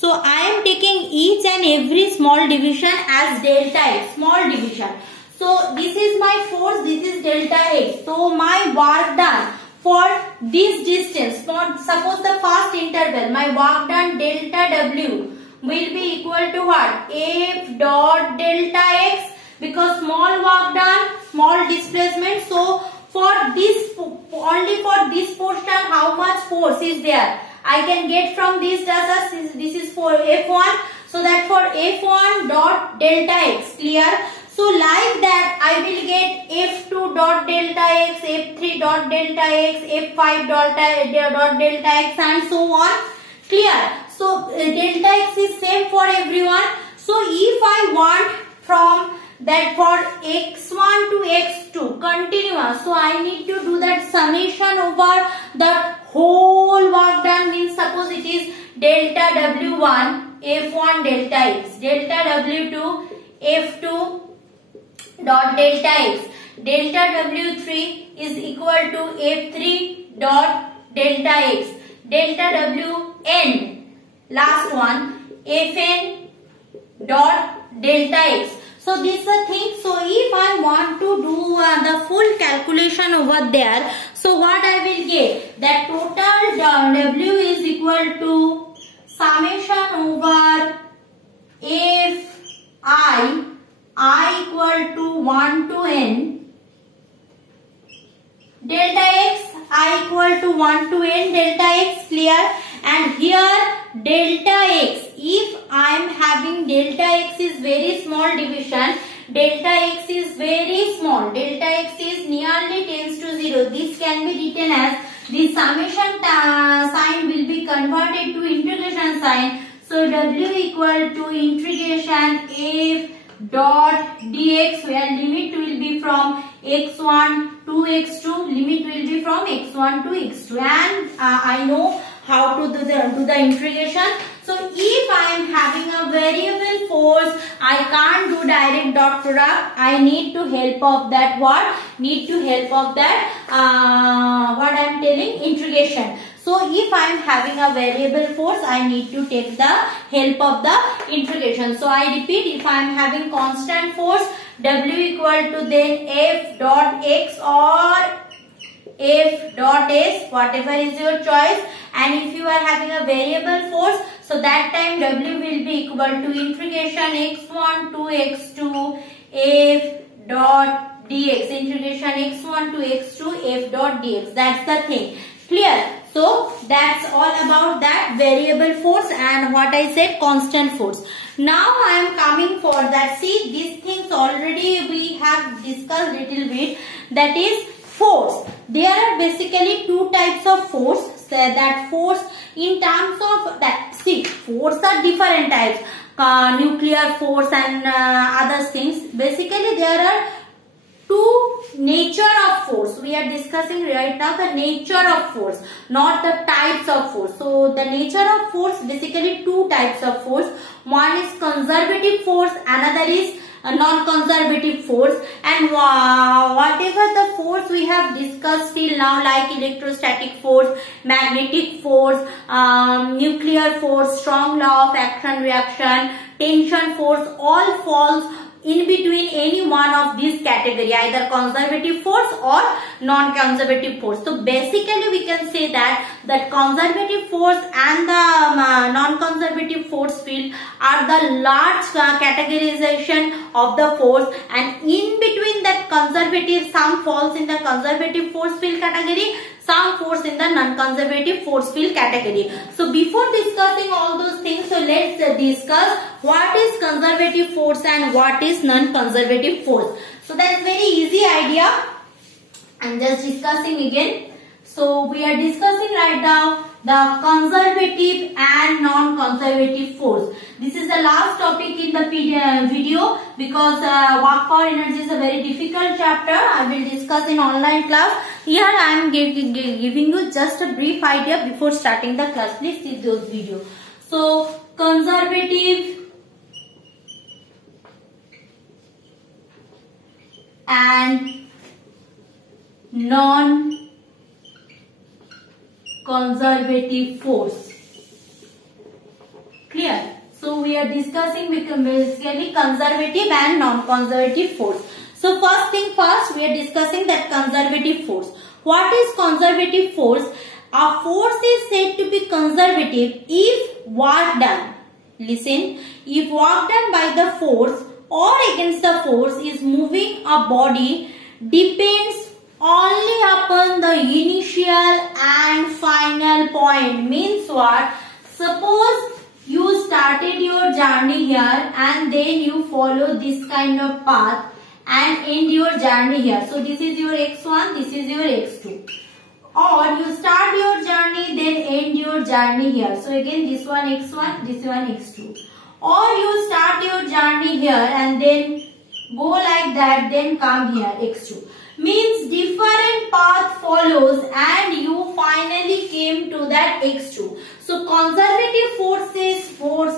So I am taking each and every small division as delta x, small division. So this is my force, this is delta x. So my work done for this distance, suppose the first interval, my work done delta w will be equal to what? F dot delta x, because small work done, small displacement. So for this, only for this portion, how much force is there? I can get from this data, this is for F1. So that for F1 dot delta x, clear? So like that I will get F2 dot delta x, F3 dot delta x, F5 dot delta x and so on. Clear? So delta x is same for everyone. So if I want from that for x1 to x2 continuous, so I need to do that summation over the whole work done, means suppose it is delta w1 f1 delta x, delta w2 f2 dot delta x, delta w3 is equal to f3 dot delta x, delta wn, last one, fn dot delta x. So this is the thing. So if I want to do the full calculation over there, so what I will get, that total w is equal to summation over f I equal to 1 to n delta x, I equal to 1 to n delta x, clear? And here delta x, if I am having delta x is very small division, delta x is very small, delta x is nearly tends to 0, this can be written as the summation sign will be converted to integration sign. So w equal to integration f dot dx, where limit will be from x1 to x2, limit will be from x1 to x2, and I know how to do the integration. So if I am having a variable force, I can't do direct dot product. I need to help of that what? Need to help of that what I am telling, integration. So if I am having a variable force, I need to take the help of the integration. So I repeat, if I am having constant force, W equal to then F dot X or F dot S, whatever is your choice. And if you are having a variable force, so that time W will be equal to integration x1 to x2 F dot dx, integration x1 to x2 F dot dx. That's the thing. Clear? So that's all about that variable force and what I said, constant force. Now I am coming for that. See, these things already we have discussed little bit. That is force. There are basically two types of force. That force in terms of that. See, force are different types. Nuclear force and other things. Basically, there are two nature of force. We are discussing right now the nature of force, not the types of force. So the nature of force, basically two types of force. One is conservative force, another is a non-conservative force, and whatever the force we have discussed till now, like electrostatic force, magnetic force, nuclear force, strong law of action reaction, tension force, all falls in between any one of these category, either conservative force or non-conservative force. So basically we can say that conservative force and the non-conservative force field are the large categorization of the force, and in between that conservative, some falls in the conservative force field category, some force in the non-conservative force field category. So before discussing all those things, so let's discuss what is conservative force and what is non-conservative force. So that's very easy idea. I'm just discussing again. So we are discussing right now the conservative and non-conservative force. This is the last topic in the video because work power energy is a very difficult chapter. I will discuss in online class. Here I am giving you just a brief idea before starting the class. Please see those videos. So conservative and non-conservative force. Clear? So we are discussing basically conservative and non-conservative force. So first thing first, we are discussing that conservative force. What is conservative force? A force is said to be conservative if work done. Listen, if work done by the force or against the force is moving a body depends only upon the initial and final point. Means what? Suppose you started your journey here and then you follow this kind of path and end your journey here. So this is your x1, this is your x2. Or you start your journey then end your journey here. So again this one x1, this one x2. Or you start your journey here and then go like that, then come here x2. Means different path follows and you finally came to that x2. So conservative force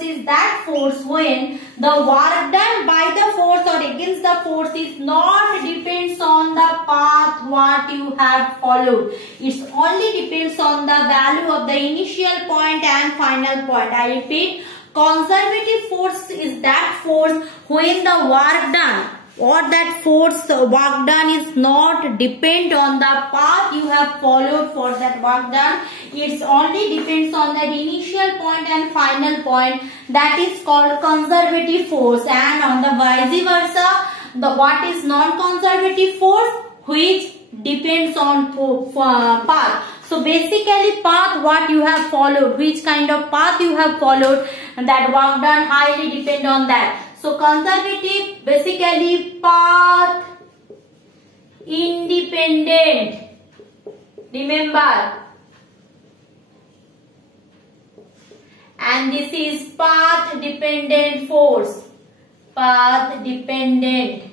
is that force when the work done by the force or against the force is not depends on the path what you have followed. It only depends on the value of the initial point and final point. I repeat, conservative force is that force when the work done or that force work done is not depend on the path you have followed for that work done. It only depends on that initial point and final point. That is called conservative force. And on the vice versa, the what is non-conservative force, which depends on path. So basically path what you have followed, which kind of path you have followed, that work done highly depend on that. So conservative basically path independent. Remember. And this is path dependent force. Path dependent.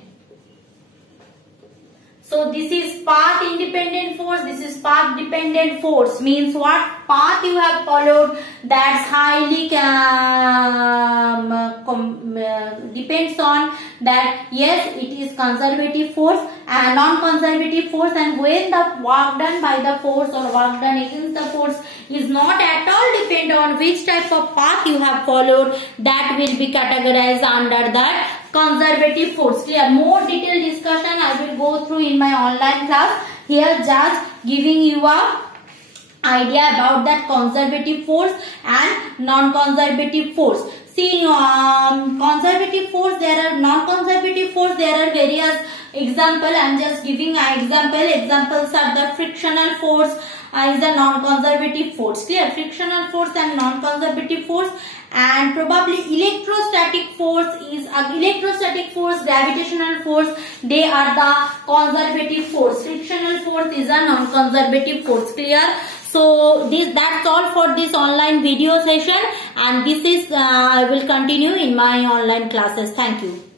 So this is path independent force, this is path dependent force. Means what? Path you have followed, that's highly depends on that. Yes, it is conservative force and non-conservative force, and when the work done by the force or work done against the force is not at all depend on which type of path you have followed, that will be categorized under that conservative force. Clear? More detailed discussion I will go through in my online class. Here just giving you a idea about that conservative force and non-conservative force. See, conservative force there are, non-conservative force there are various example. I am just giving an example. Examples are the frictional force is a non-conservative force. Clear? Frictional force and non-conservative force. And probably electrostatic force, gravitational force, they are the conservative force. Frictional force is a non-conservative force. Clear? So that's all for this online video session, and this is I will continue in my online classes. Thank you.